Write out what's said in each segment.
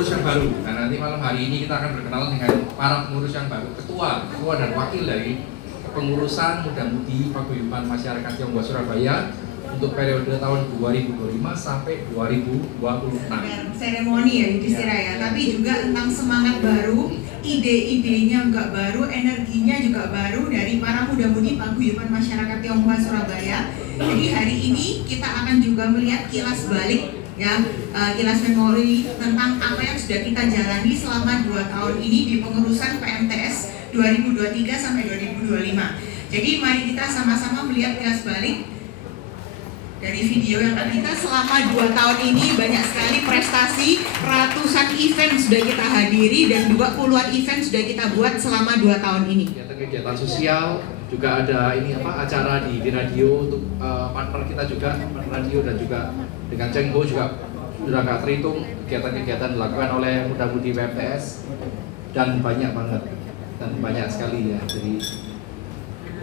pengurus yang baru. Nah, nanti malam hari ini kita akan berkenalan dengan para pengurus yang baru, ketua dan wakil dari kepengurusan Muda-Mudi Paguyuban Masyarakat Tionghoa Surabaya untuk periode tahun 2025 sampai 2026. Seremoni ya Yudhistira ya, tapi juga tentang semangat baru, ide-idenya juga baru, energinya juga baru dari para muda-mudi Paguyuban Masyarakat Tionghoa Surabaya. Jadi hari ini kita akan juga melihat kilas balik ya, kilas memori tentang apa yang sudah kita jalani selama 2 tahun ini di pengurusan PMTS 2023 sampai 2025. Jadi mari kita sama-sama melihat kilas balik dari video yang kita selama 2 tahun ini. Banyak sekali prestasi, ratusan event sudah kita hadiri dan juga puluhan event sudah kita buat selama 2 tahun ini. Kegiatan sosial juga ada acara di radio untuk partner kita juga, partner radio, dan juga dengan Cengho juga sudah nggak terhitung kegiatan-kegiatan dilakukan oleh Muda-Mudi PMTS dan banyak banget dan banyak sekali ya. Jadi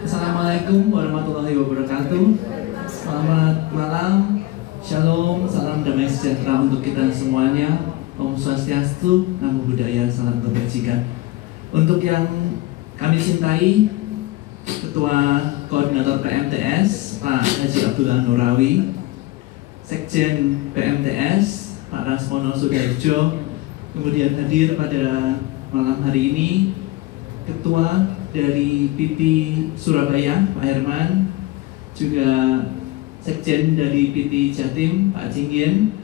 Assalamualaikum warahmatullahi wabarakatuh. Selamat malam, shalom, salam damai sejahtera untuk kita semuanya. Om Swastiastu, Namo Buddhaya, salam kebajikan. Untuk yang kami cintai, Ketua Koordinator PMTS Pak Haji Abdullah Nurawi, Sekjen PMTS Pak Rasmono Sudarjo, kemudian hadir pada malam hari ini Ketua dari PP Surabaya Pak Herman, juga Sekjen dari PT Jatim Pak Jinggien,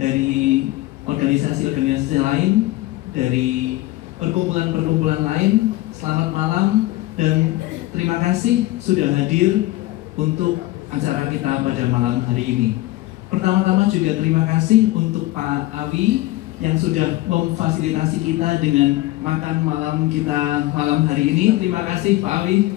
dari organisasi-organisasi lain, dari perkumpulan-perkumpulan lain. Selamat malam dan terima kasih sudah hadir untuk acara kita pada malam hari ini. Pertama-tama juga terima kasih untuk Pak Awi yang sudah memfasilitasi kita dengan makan malam kita malam hari ini. Terima kasih Pak Awi.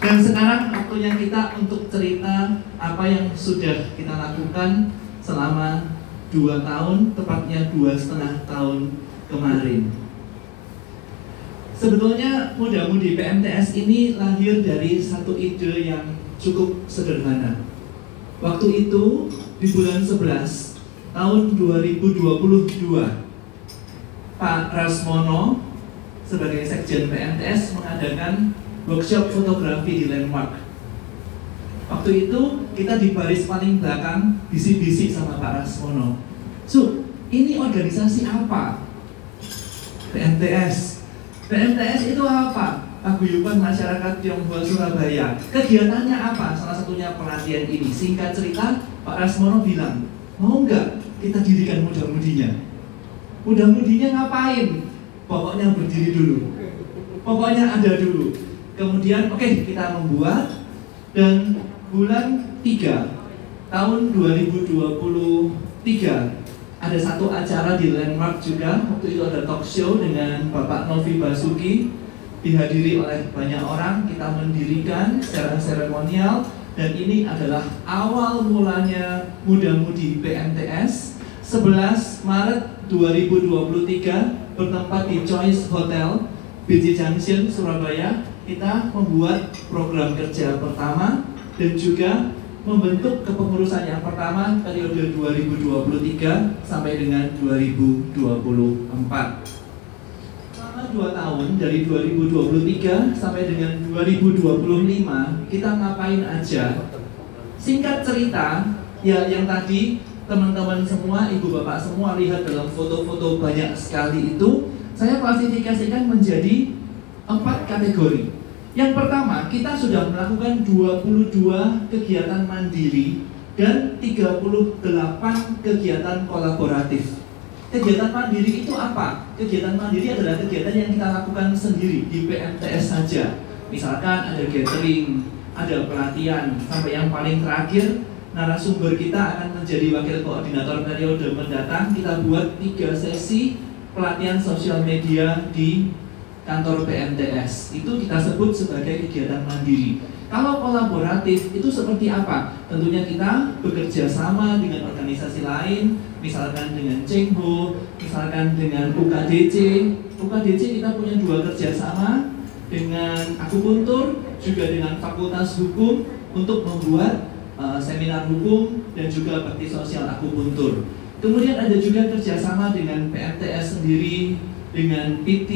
Dan sekarang waktunya kita untuk cerita apa yang sudah kita lakukan selama 2 tahun, tepatnya 2,5 tahun kemarin. Sebetulnya Muda-Mudi PMTS ini lahir dari satu ide yang cukup sederhana. Waktu itu di bulan 11 tahun 2022, Pak Rasmono sebagai Sekjen PMTS mengadakan workshop fotografi di Landmark. Waktu itu kita di baris paling belakang bisik-bisik sama Pak Rasmono. Ini organisasi apa? PMTS. PMTS itu apa? Paguyuban Masyarakat Tionghoa Surabaya. Kegiatannya apa? Salah satunya pelatihan ini. Singkat cerita, Pak Rasmono bilang, mau nggak kita dirikan muda-mudinya? Muda-mudinya ngapain? Pokoknya berdiri dulu. Pokoknya ada dulu. Kemudian kita membuat, dan bulan 3 tahun 2023 ada satu acara di Landmark juga. Waktu itu ada talk show dengan Bapak Novi Basuki, dihadiri oleh banyak orang. Kita mendirikan secara seremonial, dan ini adalah awal mulanya Muda-Mudi PMTS. 11 Maret 2023 bertempat di Choice Hotel BJ Junction Surabaya. Kita membuat program kerja pertama dan juga membentuk kepengurusan yang pertama periode 2023 sampai dengan 2024. Selama 2 tahun dari 2023 sampai dengan 2025 kita ngapain aja? Singkat cerita, ya yang tadi teman-teman semua, ibu bapak semua lihat dalam foto-foto banyak sekali itu, saya klasifikasikan menjadi 4 kategori. Yang pertama, kita sudah melakukan 22 kegiatan mandiri dan 38 kegiatan kolaboratif. Kegiatan mandiri itu apa? Kegiatan mandiri adalah kegiatan yang kita lakukan sendiri di PMTS saja. Misalkan ada gathering, ada pelatihan, sampai yang paling terakhir narasumber kita akan menjadi wakil koordinator periode mendatang. Kita buat 3 sesi pelatihan sosial media di kantor PMTS. Itu kita sebut sebagai kegiatan mandiri. Kalau kolaboratif itu seperti apa? Tentunya kita bekerja sama dengan organisasi lain, misalkan dengan Cengho, misalkan dengan UKDC. UKDC kita punya 2 kerjasama dengan akupuntur, juga dengan Fakultas Hukum untuk membuat seminar hukum, dan juga bakti sosial akupuntur. Kemudian ada juga kerjasama dengan PMTS sendiri, dengan PT,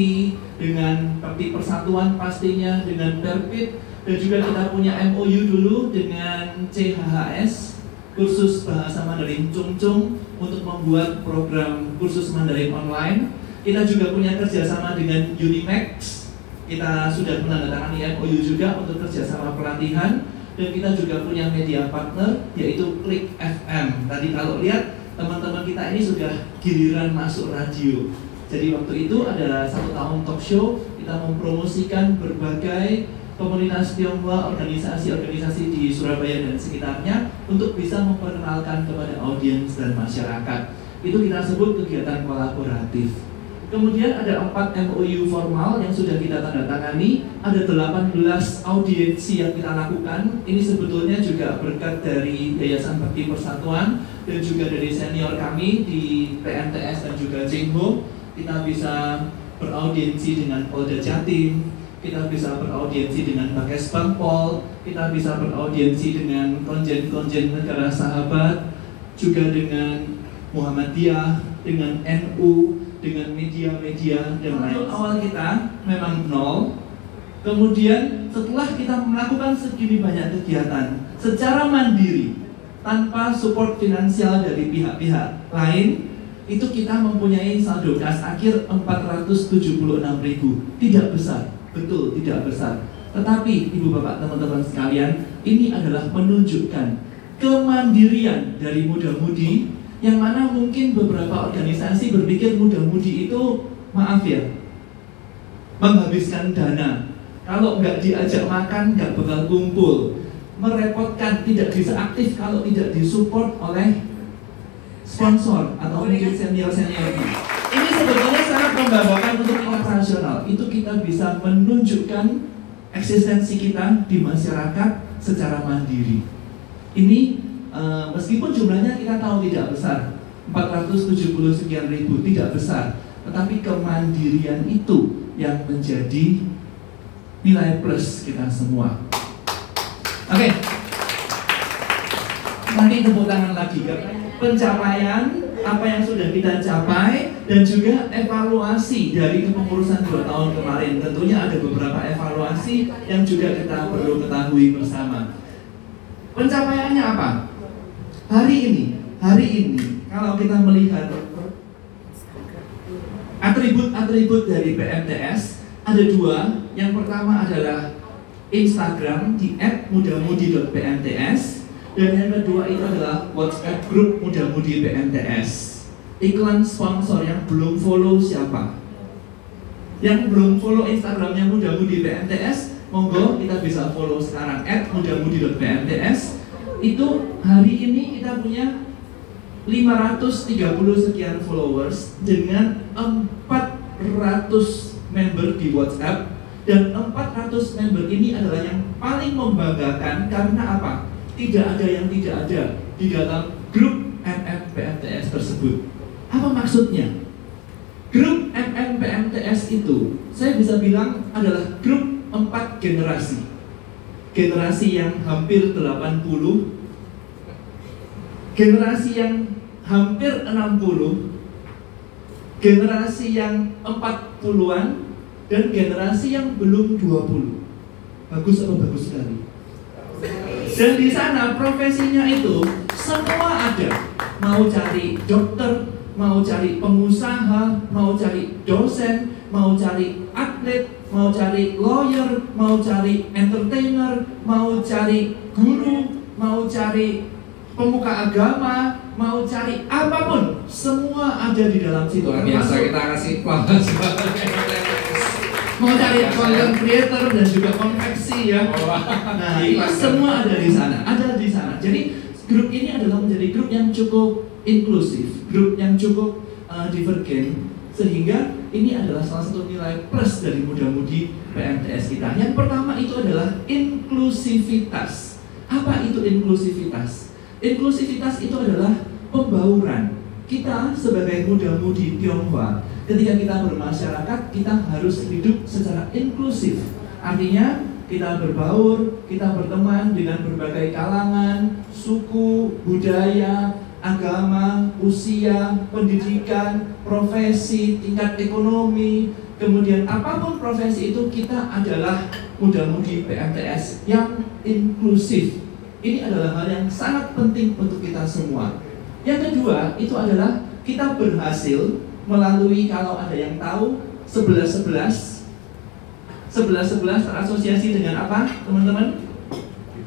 dengan Bakti Persatuan pastinya, dengan Perpit, dan juga kita punya MOU dulu dengan CHHS, kursus bahasa Mandarin Chungchung, untuk membuat program kursus Mandarin online. Kita juga punya kerjasama dengan Unimax, kita sudah menandatangani MOU juga untuk kerjasama pelatihan, dan kita juga punya media partner yaitu Klik FM. Tadi kalau lihat teman-teman kita ini sudah giliran masuk radio. Jadi waktu itu ada 1 tahun talk show, kita mempromosikan berbagai komunitas Tionghoa, organisasi-organisasi di Surabaya dan sekitarnya untuk bisa memperkenalkan kepada audiens dan masyarakat. Itu kita sebut kegiatan kolaboratif. Kemudian ada 4 MOU formal yang sudah kita tanda tangani, ada 18 audiensi yang kita lakukan. Ini sebetulnya juga berkat dari Yayasan Bakti Persatuan dan juga dari senior kami di PMTS dan juga Jengho. Kita bisa beraudiensi dengan Polda Jatim, kita bisa beraudiensi dengan Bakes Bangpol, kita bisa beraudiensi dengan konjen-konjen negara sahabat, juga dengan Muhammadiyah, dengan NU, dengan media-media dan lain. Awal kita memang 0. Kemudian setelah kita melakukan segini banyak kegiatan secara mandiri tanpa support finansial dari pihak-pihak lain, itu kita mempunyai saldo kas akhir 476.000. Tidak besar, betul tidak besar. Tetapi Ibu Bapak teman-teman sekalian, ini adalah menunjukkan kemandirian dari muda-mudi, yang mana mungkin beberapa organisasi berpikir muda-mudi itu, maaf ya, menghabiskan dana. Kalau nggak diajak makan nggak bakal kumpul, merepotkan, tidak bisa aktif kalau tidak disupport oleh sponsor atau mungkin senior-senior. Ini sebetulnya sangat membanggakan untuk internasional. Itu kita bisa menunjukkan eksistensi kita di masyarakat secara mandiri. Ini meskipun jumlahnya kita tahu tidak besar, 470 sekian ribu, tidak besar, tetapi kemandirian itu yang menjadi nilai plus kita semua. Oke. Nanti tepuk tangan lagi kan? Pencapaian apa yang sudah kita capai dan juga evaluasi dari kepengurusan 2 tahun kemarin. Tentunya ada beberapa evaluasi yang juga kita perlu ketahui bersama. Pencapaiannya apa? Hari ini kalau kita melihat atribut-atribut dari PMTS, ada 2. Yang pertama adalah Instagram di @mudamudi.pmts. Dan yang kedua itu adalah WhatsApp grup Muda-Mudi PMTS. Iklan sponsor yang belum follow siapa? Yang belum follow Instagramnya Muda-Mudi PMTS, monggo kita bisa follow sekarang @mudamudi.pmts. Itu hari ini kita punya 530 sekian followers dengan 400 member di WhatsApp. Dan 400 member ini adalah yang paling membanggakan karena apa? Tidak ada yang tidak ada di dalam grup MMPMTS tersebut. Apa maksudnya? Grup MMPMTS itu, saya bisa bilang adalah grup 4 generasi. Generasi yang hampir 80, generasi yang hampir 60, generasi yang 40-an, dan generasi yang belum 20. Bagus apa bagus sekali? Dan di sana profesinya itu semua ada. Mau cari dokter, mau cari pengusaha, mau cari dosen, mau cari atlet, mau cari lawyer, mau cari entertainer, mau cari guru, mau cari pemuka agama, mau cari apapun, semua ada di dalam situ. Luar biasa, kita kasih pelajaran. Mau cari content creator dan juga konveksi ya. Nah, itu semua ada di sana, Jadi grup ini adalah menjadi grup yang cukup inklusif, grup yang cukup divergen, sehingga ini adalah salah satu nilai plus dari Muda-Mudi PMTS kita. Yang pertama itu adalah inklusivitas. Apa itu inklusivitas? Inklusivitas itu adalah pembauran. Kita sebagai Muda-Mudi Tionghoa, ketika kita bermasyarakat, kita harus hidup secara inklusif. Artinya kita berbaur, kita berteman dengan berbagai kalangan, suku, budaya, agama, usia, pendidikan, profesi, tingkat ekonomi, kemudian apapun profesi itu, kita adalah muda-mudi PMTS yang inklusif. Ini adalah hal yang sangat penting untuk kita semua. Yang kedua, itu adalah kita berhasil melalui, kalau ada yang tahu, 11-11 terasosiasi dengan apa, teman-teman?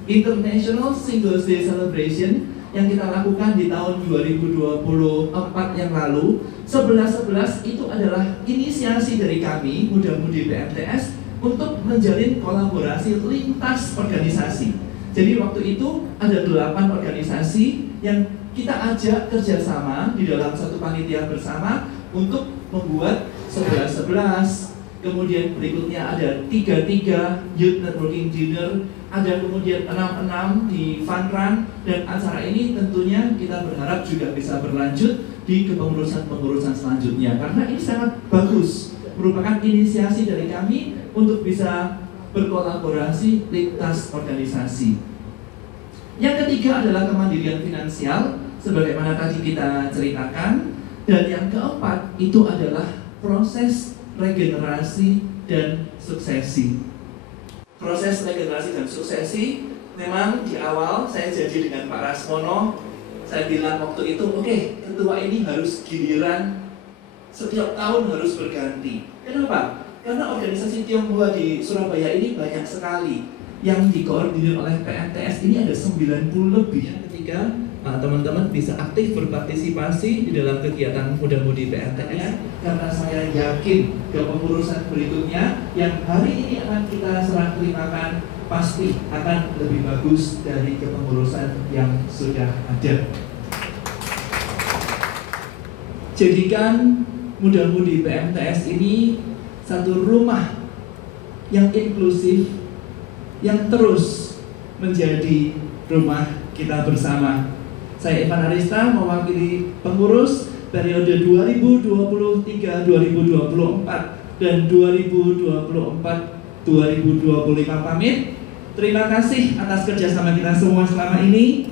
International Singles Day Celebration yang kita lakukan di tahun 2024 yang lalu. 11-11 itu adalah inisiasi dari kami, muda-mudi PMTS, untuk menjalin kolaborasi lintas organisasi. Jadi waktu itu ada 8 organisasi yang kita ajak kerjasama di dalam satu panitia bersama untuk membuat 11-11. Kemudian berikutnya ada 3-3 Youth Networking Dinner, ada kemudian 6-6 di Fun Run, dan acara ini tentunya kita berharap juga bisa berlanjut di kepengurusan-pengurusan selanjutnya, karena ini sangat bagus, merupakan inisiasi dari kami untuk bisa berkolaborasi lintas organisasi. Yang ketiga adalah kemandirian finansial, sebagaimana tadi kita ceritakan, dan yang keempat itu adalah proses regenerasi dan suksesi. Proses regenerasi dan suksesi, memang di awal saya janji dengan Pak Rasmono, saya bilang waktu itu, oke, ketua ini harus giliran, setiap tahun harus berganti. Kenapa? Karena organisasi Tionghoa di Surabaya ini banyak sekali yang dikoordinir oleh PMTS, ini ada 90 lebih. Yang ketiga, teman-teman bisa aktif berpartisipasi di dalam kegiatan muda-mudi PMTS, karena saya yakin kepengurusan berikutnya yang hari ini akan kita serah terimakan pasti akan lebih bagus dari kepengurusan yang sudah ada. Jadikan muda-mudi PMTS ini satu rumah yang inklusif, yang terus menjadi rumah kita bersama. Saya Evan Arista, mewakili pengurus periode 2023-2024 dan 2024-2025 pamit. Terima kasih atas kerjasama kita semua selama ini.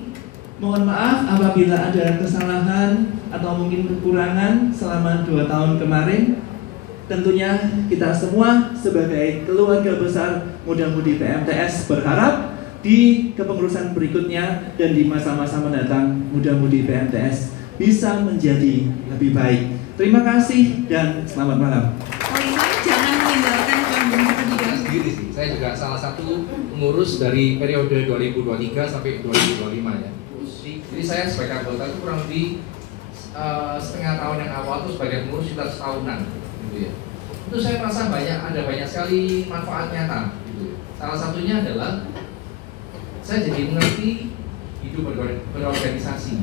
Mohon maaf apabila ada kesalahan atau mungkin kekurangan selama 2 tahun kemarin. Tentunya kita semua sebagai keluarga besar muda-mudi PMTS berharap di kepengurusan berikutnya dan di masa-masa mendatang muda-mudi PMTS bisa menjadi lebih baik. Terima kasih dan selamat malam. Jangan meninggalkan panggung terlebih dahulu. Sendiri sih, saya juga salah satu pengurus dari periode 2023 sampai 2025 ya. Jadi saya sebagai anggota itu kurang lebih setengah tahun yang awal itu sebagai pengurus sekitar setahunan. Gitu ya. Itu saya merasa ada banyak sekali manfaat nyata. Gitu ya. Salah satunya adalah saya jadi mengerti hidup berorganisasi.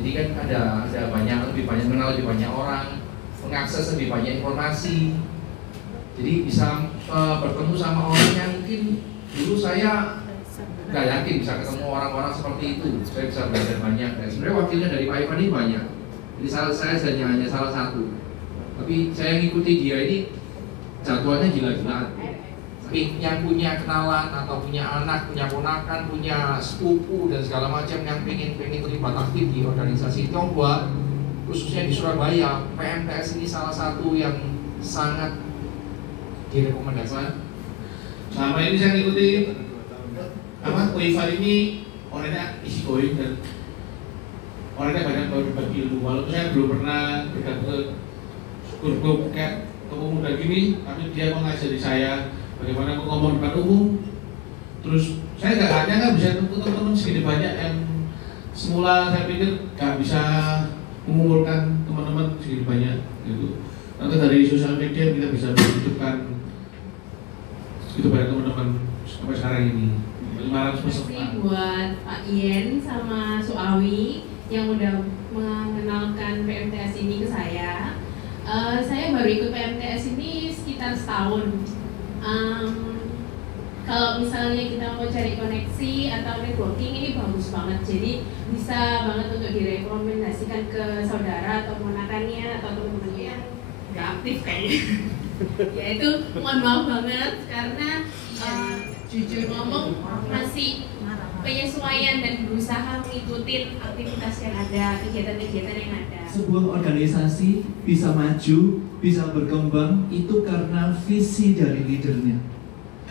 Jadi kan lebih banyak mengenal lebih banyak orang, mengakses lebih banyak informasi. Jadi bisa bertemu sama orang yang mungkin dulu saya nggak yakin bisa ketemu orang-orang seperti itu. Saya bisa belajar banyak. Dan sebenarnya wakilnya dari Pak Ivan ini banyak. Jadi saya hanya salah satu. Tapi saya ngikuti dia ini jadwalnya gila-gilaan. Tapi yang punya kenalan atau punya anak, punya ponakan, punya sepupu dan segala macam yang pengen terlibat aktif di organisasi Tionghoa, khususnya di Surabaya, PMTS ini salah satu yang sangat direkomendasikan. Selama ini saya ngikuti Ivan ini orangnya easy going dan orangnya banyak berbagi ilmu. Walaupun saya belum pernah bergabung ke grup kayak pemuda gini, tapi dia mengajari saya bagaimana ngomong depan umum. Terus saya nggak nyangka bisa ketemu teman-teman segini banyak yang semula saya pikir nggak bisa mengumpulkan teman-teman segini banyak gitu. Nanti dari sosial media kita bisa menunjukkan segitu banyak teman-teman sampai sekarang ini. 500 peserta. Buat Pak Yen sama Suawi yang udah mengenalkan PMTS ini ke saya. Saya baru ikut PMTS ini sekitar setahun. Kalau misalnya kita mau cari koneksi atau networking ini bagus banget, jadi bisa banget untuk direkomendasikan ke saudara atau ponakannya atau teman-temannya yang nggak aktif kayaknya. Ya itu mohon maaf banget karena Jujur ngomong masih penyesuaian dan berusaha mengikuti aktivitas yang ada, kegiatan-kegiatan yang ada. Sebuah organisasi bisa maju, bisa berkembang itu karena visi dari leadernya.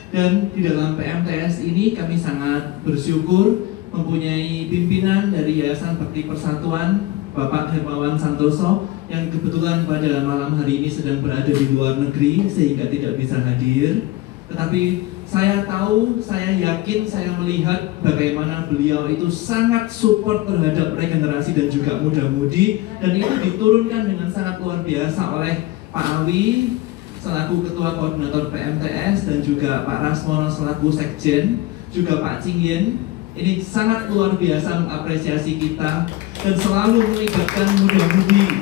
Dan di dalam PMTS ini kami sangat bersyukur mempunyai pimpinan dari Yayasan Bakti Persatuan, Bapak Hermawan Santoso, yang kebetulan pada malam hari ini sedang berada di luar negeri sehingga tidak bisa hadir. Tetapi saya tahu, saya yakin, saya melihat bagaimana beliau itu sangat support terhadap regenerasi dan juga muda-mudi, dan itu diturunkan dengan sangat luar biasa oleh Pak Awi selaku Ketua Koordinator PMTS dan juga Pak Rasmono selaku Sekjen, juga Pak Cingyen. Ini sangat luar biasa mengapresiasi kita dan selalu melibatkan muda-mudi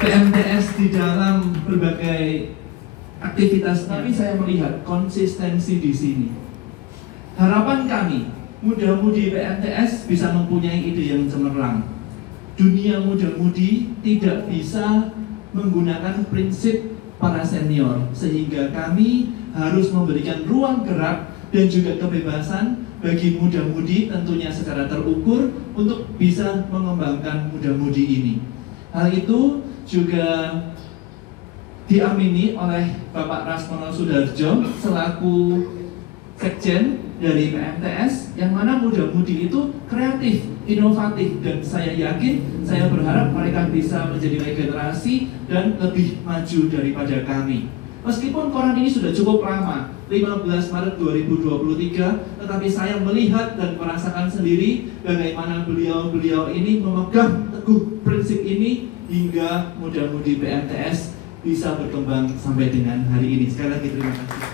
PMTS di dalam berbagai aktivitas. Tapi saya melihat konsistensi di sini. Harapan kami, muda-mudi PMTS bisa mempunyai ide yang cemerlang. Dunia muda-mudi tidak bisa menggunakan prinsip para senior, sehingga kami harus memberikan ruang gerak dan juga kebebasan bagi muda-mudi, tentunya secara terukur, untuk bisa mengembangkan muda-mudi ini. Hal itu juga diamini oleh Bapak Rasmono Sudarjo selaku Sekjen dari PMTS, yang mana muda-mudi itu kreatif, inovatif, dan saya yakin, saya berharap mereka bisa menjadi regenerasi dan lebih maju daripada kami. Meskipun koran ini sudah cukup lama, 15 Maret 2023, tetapi saya melihat dan merasakan sendiri bagaimana beliau-beliau ini memegang teguh prinsip ini hingga muda-mudi PMTS bisa berkembang sampai dengan hari ini. Sekali lagi terima kasih.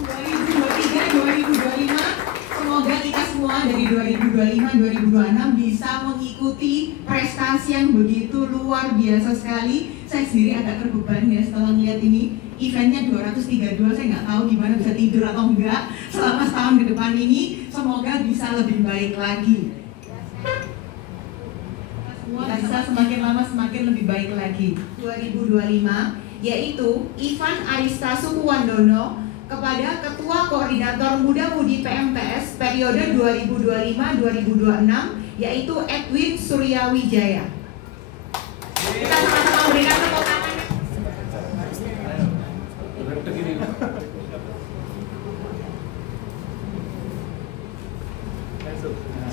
2023-2025, semoga kita semua dari 2025-2026 bisa mengikuti prestasi yang begitu luar biasa sekali. Saya sendiri agak terbeban ya setelah melihat ini. Eventnya 232, saya nggak tahu gimana bisa tidur atau enggak selama setahun ke depan ini. Semoga bisa lebih baik lagi. Kita bisa semakin lama semakin lebih baik lagi. 2025, yaitu Ivan Arista Sukuwandono kepada Ketua Koordinator Muda-Mudi PMTS periode 2025-2026, yaitu Edwin Suryawijaya. Kita sama-sama berikan tepuk tangan.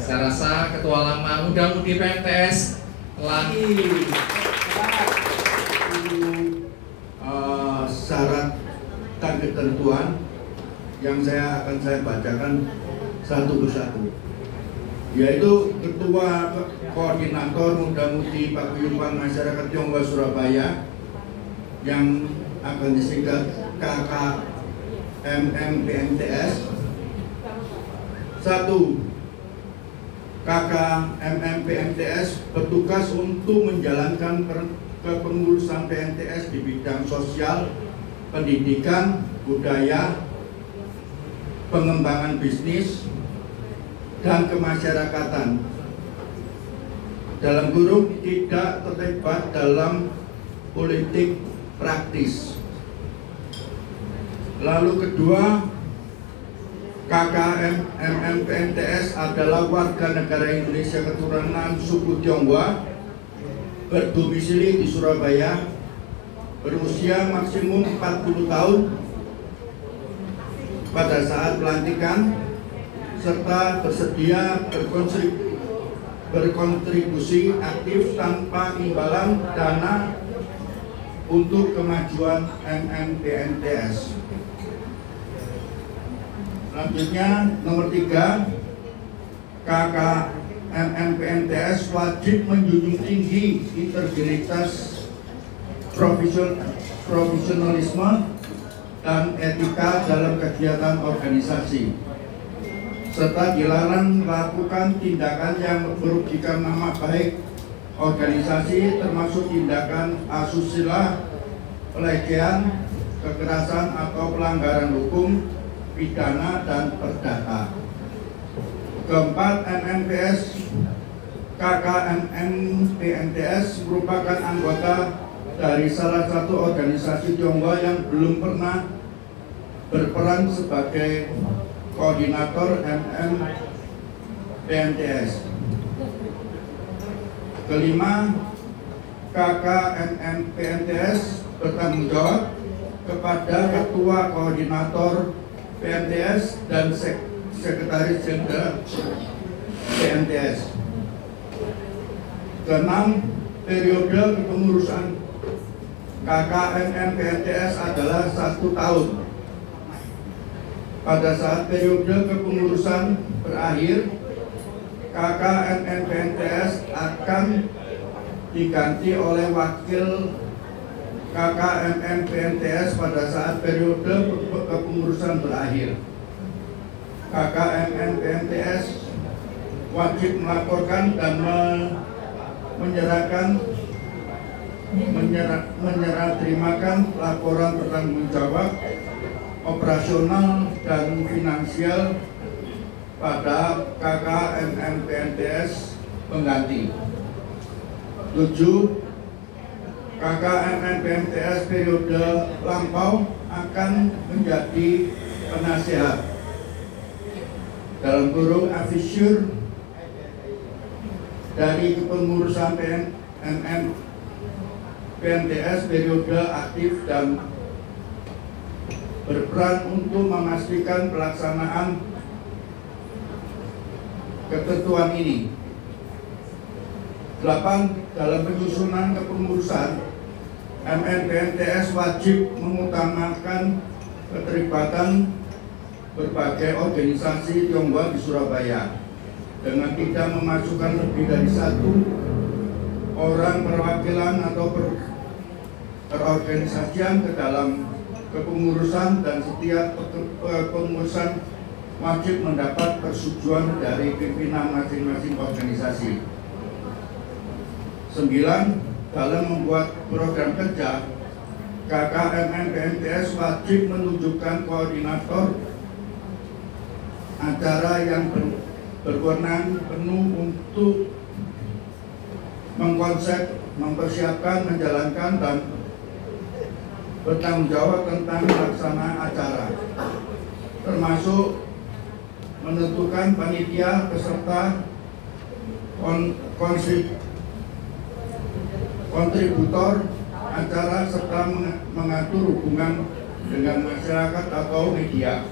Saya rasa Ketua Lama Muda-Mudi PMTS telah syarat dan ketentuan yang akan saya bacakan satu persatu, yaitu Ketua Koordinator Muda-Mudi Paguyuban Masyarakat Tionghoa Surabaya yang akan disingkat KKMM-PMTS. 1. KKMM-PMTS bertugas untuk menjalankan kepengurusan PMTS di bidang sosial, pendidikan, budaya, pengembangan bisnis, dan kemasyarakatan. Dalam kurung tidak terlibat dalam politik praktis. Lalu kedua, KKMM-PMTS adalah warga negara Indonesia keturunan suku Tionghoa, berdomisili di Surabaya, berusia maksimum 40 tahun pada saat pelantikan, serta bersedia berkontribusi aktif tanpa imbalan dana untuk kemajuan MMPMTS. Selanjutnya, nomor 3, KKMM-PMTS wajib menjunjung tinggi integritas, profesionalisme, dan etika dalam kegiatan organisasi, serta dilarang melakukan tindakan yang merugikan nama baik organisasi, termasuk tindakan asusila, pelecehan, kekerasan, atau pelanggaran hukum, pidana, dan perdata. Keempat, KKMM-PMTS merupakan anggota dari salah satu organisasi Tionghoa yang belum pernah berperan sebagai koordinator PMTS. Kelima, KKMM PMTS bertanggung jawab kepada Ketua Koordinator PMTS dan Sekretaris Jenderal PMTS. Keenam, periode kepengurusan KKMM PMTS adalah 1 tahun. Pada saat periode kepengurusan berakhir, KKMM PMTS akan diganti oleh wakil KKMM PMTS pada saat periode kepengurusan berakhir. KKMM PMTS wajib melaporkan dan terimakan laporan bertanggungjawab operasional dan finansial pada KKMM PMTS pengganti. 7. KKMM PMTS periode lampau akan menjadi penasehat dalam kurung afisur dari kepengurusan PMM PMTS periode aktif dan berperan untuk memastikan pelaksanaan ketentuan ini. 8. Dalam penyusunan kepengurusan, MNPMTS wajib mengutamakan keterlibatan berbagai organisasi Tionghoa di Surabaya dengan tidak memasukkan lebih dari 1 orang perwakilan atau perorganisasian ke dalam kepengurusan, dan setiap kepengurusan wajib mendapat persetujuan dari pimpinan masing-masing organisasi. 9. Dalam membuat program kerja, KKMM PMTS wajib menunjukkan koordinator acara yang berwenang penuh untuk mengkonsep, mempersiapkan, menjalankan, dan bertanggung jawab tentang pelaksanaan acara, termasuk menentukan panitia, peserta, kontributor acara, serta mengatur hubungan dengan masyarakat atau media.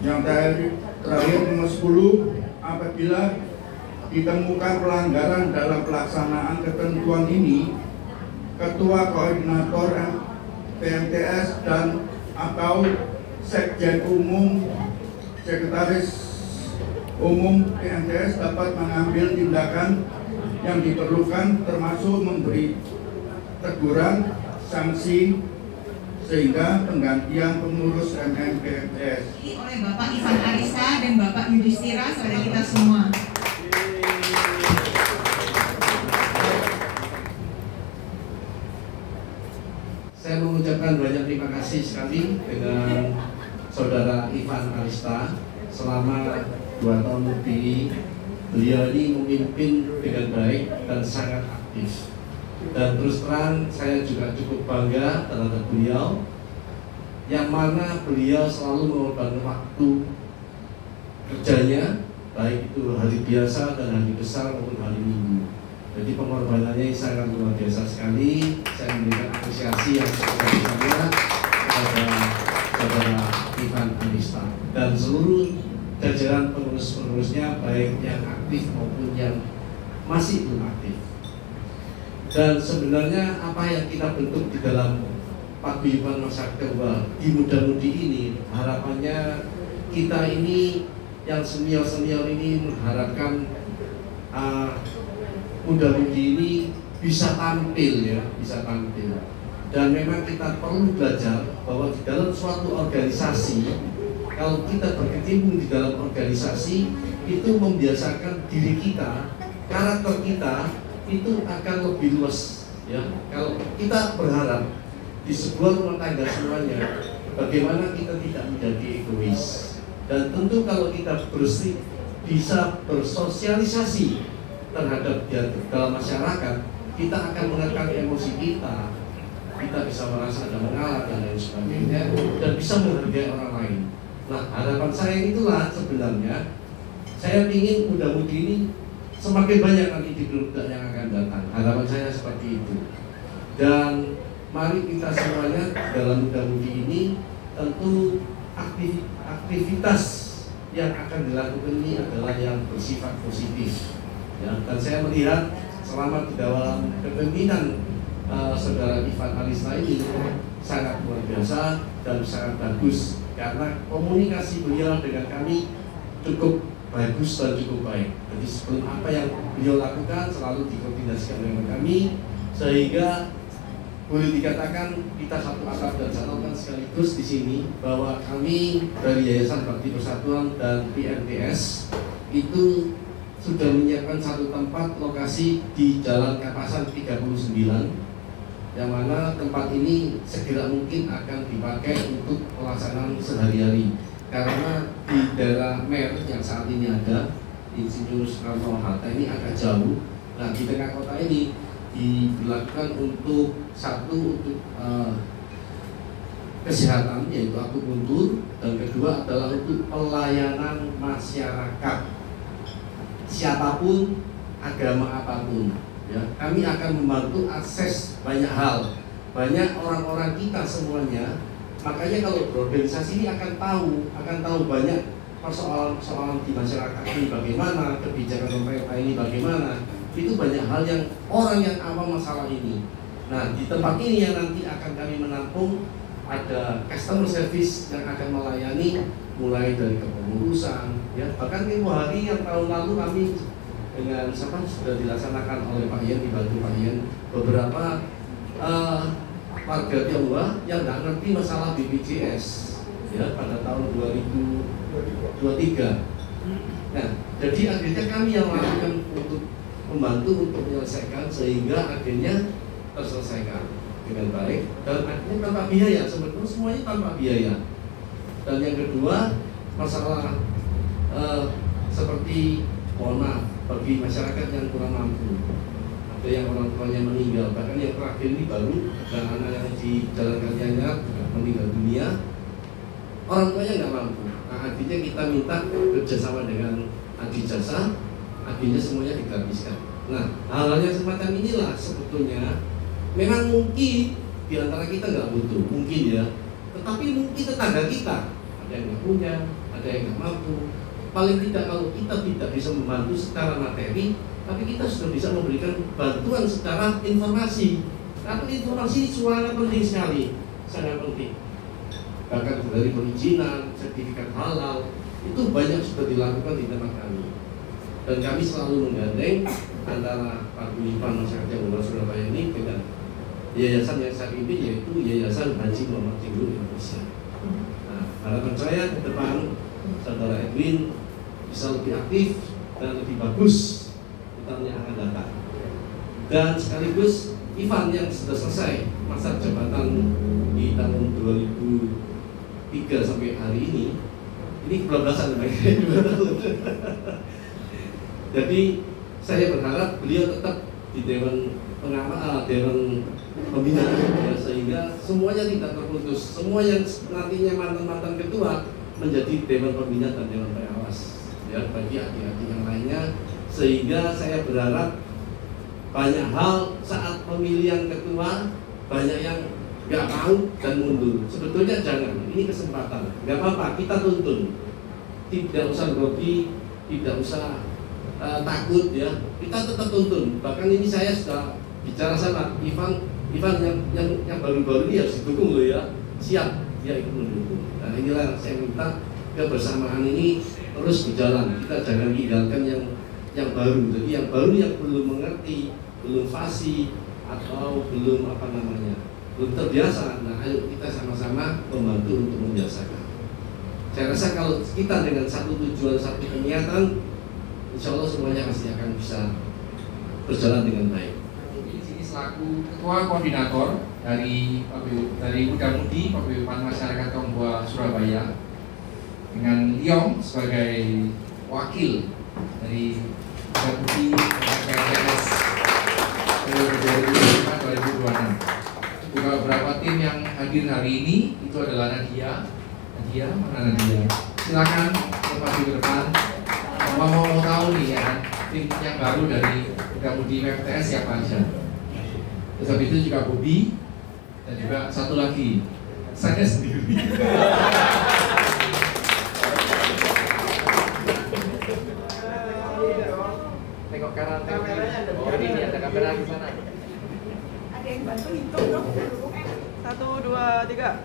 Yang terakhir, nomor 10, apabila ditemukan pelanggaran dalam pelaksanaan ketentuan ini, Ketua Koordinator PMTS dan atau Sekjen Umum, Sekretaris Umum PMTS dapat mengambil tindakan yang diperlukan, termasuk memberi teguran, sanksi, sehingga penggantian pengurus MNPMTS oleh Bapak Ivan Arista dan Bapak Yudhistira kepada kita semua. Saya mengucapkan banyak terima kasih sekali dengan Saudara Ivan Arista. Selama 2 tahun lebih beliau ini memimpin dengan baik dan sangat aktif. Dan terus terang saya juga cukup bangga terhadap beliau, yang mana beliau selalu mengorbankan waktu kerjanya, baik itu hari biasa dan hari besar maupun hari minggu. Jadi pengorbanannya sangat luar biasa sekali. Saya memberikan apresiasi yang sebesar-besarnya kepada Saudara Ivan Arista dan seluruh jajaran pengurus-pengurusnya, baik yang aktif maupun yang masih belum aktif. Dan sebenarnya apa yang kita bentuk di dalam Paguyuban Masyarakat Tionghoa di Muda-Mudi ini, harapannya kita ini yang senior-senior ini mengharapkan Muda-Mudi ini bisa tampil, ya, bisa tampil. Dan memang kita perlu belajar bahwa di dalam suatu organisasi, kalau kita berkecimpung di dalam organisasi, itu membiasakan diri kita, karakter kita itu akan lebih luas, ya. Kalau kita berharap di sebuah rumah tangga semuanya, bagaimana kita tidak menjadi egois. Dan tentu kalau kita bisa bersosialisasi terhadap dalam masyarakat, kita akan menekan emosi kita, kita bisa merasa ada mengalah dan lain sebagainya, dan bisa menghargai orang lain. Nah, harapan saya itulah sebenarnya, saya ingin muda-mudi ini semakin banyak nanti di Globda yang akan datang. Harapan saya seperti itu. Dan mari kita semuanya dalam muda-mudi ini tentu aktivitas yang akan dilakukan ini adalah yang bersifat positif. Ya, dan saya melihat selama di dalam kepemimpinan Saudara Ivan Alisna ini sangat luar biasa dan sangat bagus, karena komunikasi beliau dengan kami cukup bagus dan cukup baik. Jadi sebelum apa yang beliau lakukan selalu dikoordinasikan dengan kami, sehingga boleh dikatakan kita satu atap dan satu kan sekaligus di sini, bahwa kami dari Yayasan Bakti Persatuan dan PMTS itu sudah menyiapkan satu tempat lokasi di Jalan Kapasan 39, yang mana tempat ini segera mungkin akan dipakai untuk pelaksanaan sehari-hari, karena di daerah Mer yang saat ini ada Insinyur Soekarno-Hatta ini agak jauh. Nah, di tengah kota ini dilakukan untuk satu untuk kesehatan, yaitu akupuntur, dan kedua adalah untuk pelayanan masyarakat siapapun, agama apapun. Ya, kami akan membantu akses banyak hal, banyak orang-orang kita semuanya. Makanya kalau berorganisasi ini akan tahu banyak persoalan-persoalan di masyarakat ini bagaimana, kebijakan pemerintah ini bagaimana. Itu banyak hal yang orang yang awam masalah ini. Nah, di tempat ini yang nanti akan kami menampung, ada customer service yang akan melayani mulai dari kepengurusan, ya, bahkan tempoh hari yang tahun lalu kami dengan siapa sudah dilaksanakan oleh Pak Ian, dibantu Pak Ian, beberapa warga Tionghoa yang nggak ngerti masalah BPJS, ya, pada tahun 2023. Nah, jadi akhirnya kami yang melakukan untuk membantu untuk menyelesaikan, sehingga akhirnya terselesaikan dengan baik dan akhirnya tanpa biaya. Sebetulnya semuanya tanpa biaya. Dan yang kedua, masalah seperti mohon maaf bagi masyarakat yang kurang mampu, ada yang orang tuanya meninggal, bahkan yang terakhir ini baru dan anak yang di Jalan Kartanyar meninggal dunia, orang tuanya nggak mampu. Nah, artinya kita minta kerjasama dengan Adi Jasa, akhirnya semuanya digratiskan. Nah, hal-hal yang semacam inilah sebetulnya memang mungkin di antara kita nggak butuh, mungkin ya, tetapi mungkin tetangga kita ada yang nggak punya, ada yang nggak mampu. Paling tidak kalau kita tidak bisa membantu secara materi, tapi kita sudah bisa memberikan bantuan secara informasi. Karena informasi sangat penting sekali, sangat penting. Bahkan dari perizinan, sertifikat halal, itu banyak sudah dilakukan di tempat kami. Dan kami selalu menggandeng antara Paguyuban Masyarakat Tionghoa Surabaya ini dengan yayasan yang saya pimpin, yaitu Yayasan Haji Muhammad Tinggur Indonesia. Nah, harapan saya ke depan Saudara Edwin bisa lebih aktif dan lebih bagus di tahun yang akan datang. Dan sekaligus Ivan yang sudah selesai masa jabatan di tahun 2003 sampai hari ini kebablasan baik 2 tahun. Jadi saya berharap beliau tetap di Dewan Pengawas, Dewan Pembina, ya, sehingga semuanya tidak terputus. Semua yang nantinya mantan-mantan ketua menjadi Dewan Pembina dan Dewan Pengawas, ya, bagi adik-adik yang lainnya, sehingga saya berharap banyak hal saat pemilihan ketua banyak yang nggak mau dan mundur. Sebetulnya jangan, ini kesempatan, nggak apa-apa, kita tuntun, tidak usah grogi, tidak usah takut, ya, kita tetap tuntun. Bahkan ini saya sudah bicara sama Ivan yang baru-baru ini harus didukung loh, ya, siap, ya, ikut mendukung. Nah, inilah saya minta kebersamaan ini terus berjalan. Kita jangan tinggalkan yang baru. Jadi yang baru yang belum mengerti, belum fasih atau belum belum terbiasa. Nah, ayo kita sama-sama membantu untuk membiasakan. Saya rasa kalau kita dengan satu tujuan, satu niatan, insya Allah semuanya pasti akan bisa berjalan dengan baik. Di sini selaku Ketua Koordinator dari Muda-Mudi Paguyuban Masyarakat Tionghoa Surabaya, dengan Liong sebagai wakil dari Muda-Mudi PMTS periode 2005-2026. Juga hadir hari ini itu adalah Nadia. Nadia, mana Nadia? Silakan maju ke depan. Mau tahu nih ya kan, tim yang baru dari Muda-Mudi PMTS siapa aja? Terus habis itu juga Bobi dan juga satu lagi saya sendiri. Tengok kanan, tengok kiri. Oh ini ada kamera di sana. Ada yang bantu hitung dong. 1, 2, 3.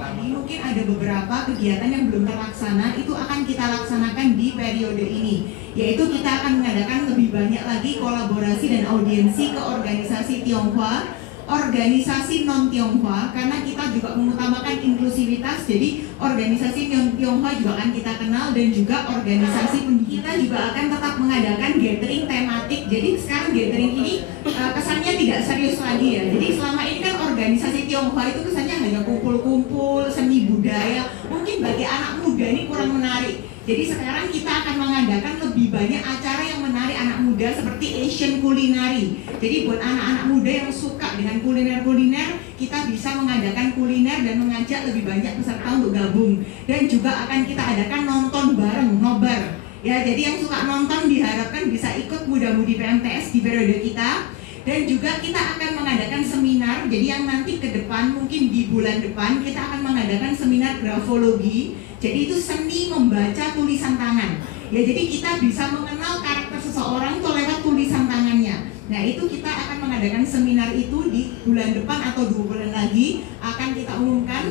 Ini mungkin ada beberapa kegiatan yang belum terlaksana, itu akan kita laksanakan di periode ini, yaitu kita akan mengadakan lebih banyak lagi kolaborasi dan audiensi ke organisasi Tionghoa, organisasi non-Tionghoa, karena kita juga mengutamakan inklusivitas. Jadi organisasi non-Tionghoa juga akan kita kenal, dan juga organisasi kita juga akan tetap mengadakan gathering tematik. Jadi sekarang gathering ini kesannya tidak serius lagi ya. Jadi selama ini kan organisasi Tionghoa itu kesannya hanya kumpul-kumpul, seni budaya. Mungkin bagi anak muda ini kurang menarik. Jadi sekarang kita akan mengadakan lebih banyak acara yang menarik anak muda seperti Asian Culinary. Jadi buat anak-anak muda yang suka dengan kuliner-kuliner, kita bisa mengadakan kuliner dan mengajak lebih banyak peserta untuk gabung. Dan juga akan kita adakan nonton bareng, nobar. Ya, jadi yang suka nonton diharapkan bisa ikut Muda-Mudi PMTS di periode kita. Dan juga kita akan mengadakan seminar. Jadi yang nanti ke depan, mungkin di bulan depan kita akan mengadakan seminar grafologi. Jadi itu seni membaca tulisan tangan. Ya, jadi kita bisa mengenal karakter seseorang itu lewat tulisan tangannya. Nah, itu kita akan mengadakan seminar itu di bulan depan atau 2 bulan lagi akan kita umumkan.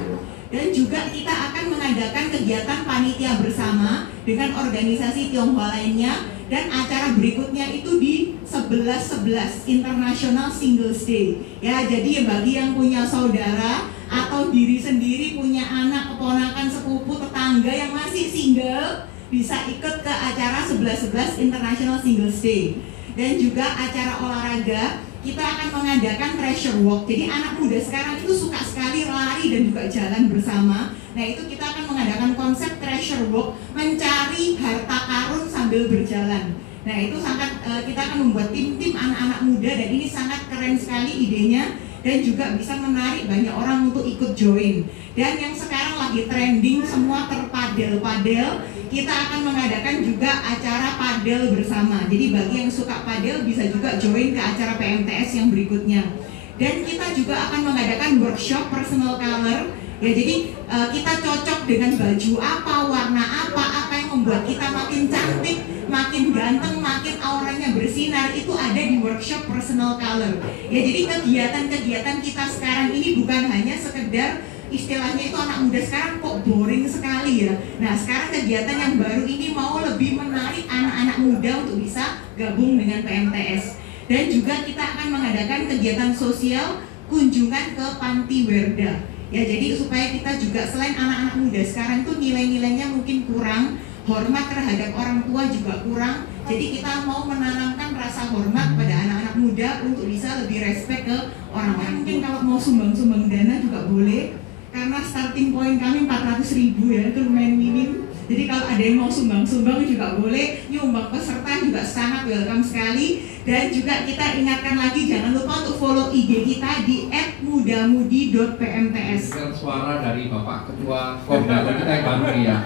Dan juga kita akan mengadakan kegiatan panitia bersama dengan organisasi Tionghoa lainnya. Dan acara berikutnya itu di 11/11 International Singles Day. Ya, jadi bagi yang punya saudara atau diri sendiri punya anak, keponakan, sepupu, tetangga yang masih single, bisa ikut ke acara 11/11 International Singles Day. Dan juga acara olahraga, kita akan mengadakan treasure walk. Jadi anak muda sekarang itu suka sekali lari dan juga jalan bersama. Nah, itu kita akan mengadakan konsep treasure walk, mencari harta karun sambil berjalan. Nah, itu sangat kita akan membuat tim-tim anak-anak muda, dan ini sangat keren sekali idenya, dan juga bisa menarik banyak orang untuk ikut join. Dan yang sekarang lagi trending semua terpadel-padel, kita akan mengadakan juga acara padel bersama. Jadi bagi yang suka padel bisa juga join ke acara PMTS yang berikutnya. Dan kita juga akan mengadakan workshop personal color. Ya, jadi kita cocok dengan baju apa, warna apa yang membuat kita makin cantik, makin ganteng, makin auranya bersinar, itu ada di workshop personal color. Ya, jadi kegiatan-kegiatan kita sekarang ini bukan hanya sekedar istilahnya itu anak muda sekarang kok boring sekali ya. Nah, sekarang kegiatan yang baru ini mau lebih menarik anak-anak muda untuk bisa gabung dengan PMTS. Dan juga kita akan mengadakan kegiatan sosial, kunjungan ke Panti Werda. Ya, jadi supaya kita juga selain anak-anak muda sekarang tuh nilai-nilainya mungkin kurang, hormat terhadap orang tua juga kurang. Jadi kita mau menanamkan rasa hormat pada anak-anak muda untuk bisa lebih respect ke orang-orang. Mungkin kalau mau sumbang-sumbang dana juga boleh, karena starting point kami 400.000 ya, itu lumayan minim. Jadi kalau ada yang mau sumbang-sumbang juga boleh, nyumbang peserta juga sangat welcome sekali. Dan juga kita ingatkan lagi, jangan lupa untuk follow IG kita di @mudamudi.pmts. Dengan suara dari Bapak Ketua Koordinator kita yang baru nih ya.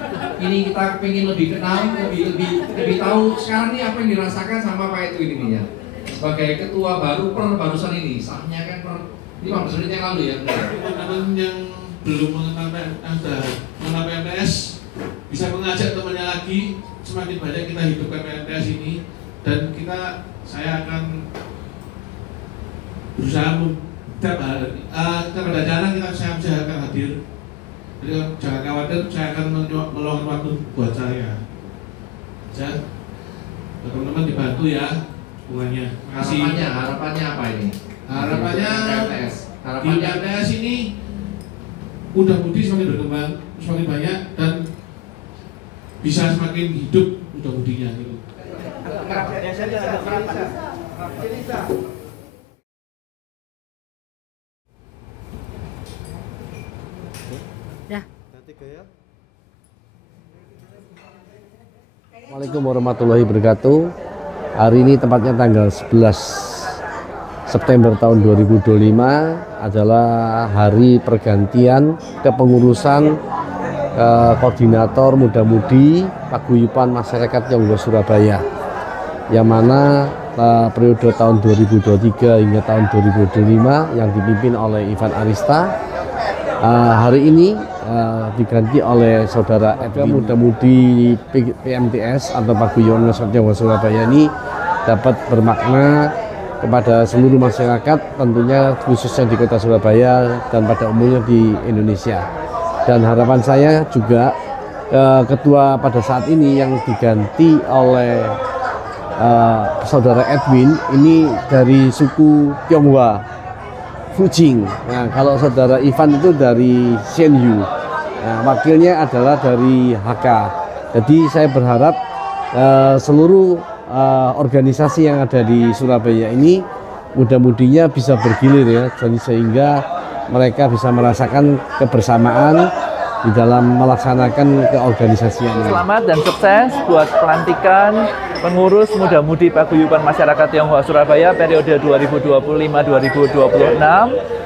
Ini kita pengen lebih kenal, lebih tahu sekarang ini apa yang dirasakan sama Pak Itu ini ya. Sebagai Ketua baru barusan ini, sahnya kan 15 menit yang lalu ya. Teman-teman yang belum mengenal PMTS bisa mengajak temannya lagi. Semakin banyak kita hidupkan PMTS ini, dan saya akan berusaha tiap hari pada acara saya akan hadir. Jadi jangan khawatir, saya akan meluangkan waktu buat saya. Teman-teman dibantu ya hubungannya. Harapannya apa ini? Harapannya di PMTS ini Muda-Mudi semakin berkembang, semakin banyak, dan bisa semakin hidup Muda-Mudinya gitu. Assalamualaikum warahmatullahi wabarakatuh. Hari ini tepatnya tanggal 11 September tahun 2025 adalah hari pergantian kepengurusan koordinator muda-mudi Paguyuban Masyarakat Tionghoa Surabaya, yang mana periode tahun 2023 hingga tahun 2025 yang dipimpin oleh Ivan Arista. Hari ini diganti oleh saudara Edwin. Muda-mudi PMTS atau Paguyuban Masyarakat Tionghoa Surabaya ini dapat bermakna kepada seluruh masyarakat, tentunya khususnya di kota Surabaya dan pada umumnya di Indonesia. Dan harapan saya juga ketua pada saat ini yang diganti oleh saudara Edwin ini dari suku Tionghoa Fujing. Nah, kalau saudara Ivan itu dari Shenyu. Nah, wakilnya adalah dari HK. Jadi saya berharap seluruh organisasi yang ada di Surabaya ini mudah-mudinya bisa bergilir ya, jadi sehingga mereka bisa merasakan kebersamaan di dalam melaksanakan keorganisasian. Selamat dan sukses buat pelantikan pengurus muda-mudi Paguyuban Masyarakat Tionghoa Surabaya periode 2025-2026.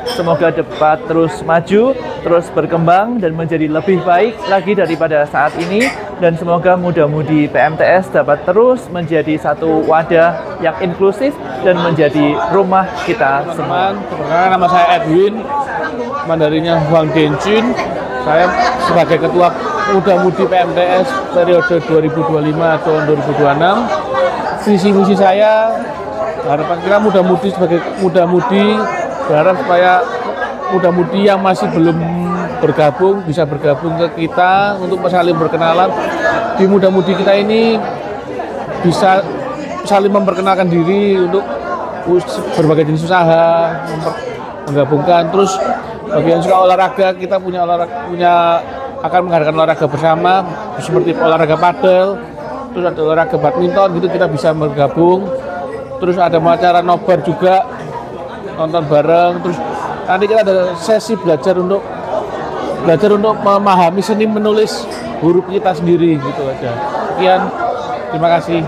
Semoga dapat terus maju, terus berkembang dan menjadi lebih baik lagi daripada saat ini. Dan semoga muda-mudi PMTS dapat terus menjadi satu wadah yang inklusif dan menjadi rumah kita semua. Perkenalkan, nama saya Edwin, mandarinya Huang Denchin. Saya sebagai ketua muda-mudi PMTS periode 2025 tahun 2026. Visi misi saya, harapan kita muda-mudi sebagai muda-mudi berharap supaya muda-mudi yang masih belum bergabung bisa bergabung ke kita untuk saling berkenalan. Di muda-mudi kita ini bisa saling memperkenalkan diri untuk berbagai jenis usaha, menggabungkan. Terus bagi yang suka olahraga, kita akan mengadakan olahraga bersama seperti olahraga padel, terus ada olahraga badminton gitu, kita bisa bergabung. Terus ada acara nobar juga, nonton bareng. Terus nanti kita ada sesi belajar untuk memahami seni menulis huruf kita sendiri gitu aja. Sekian, terima kasih.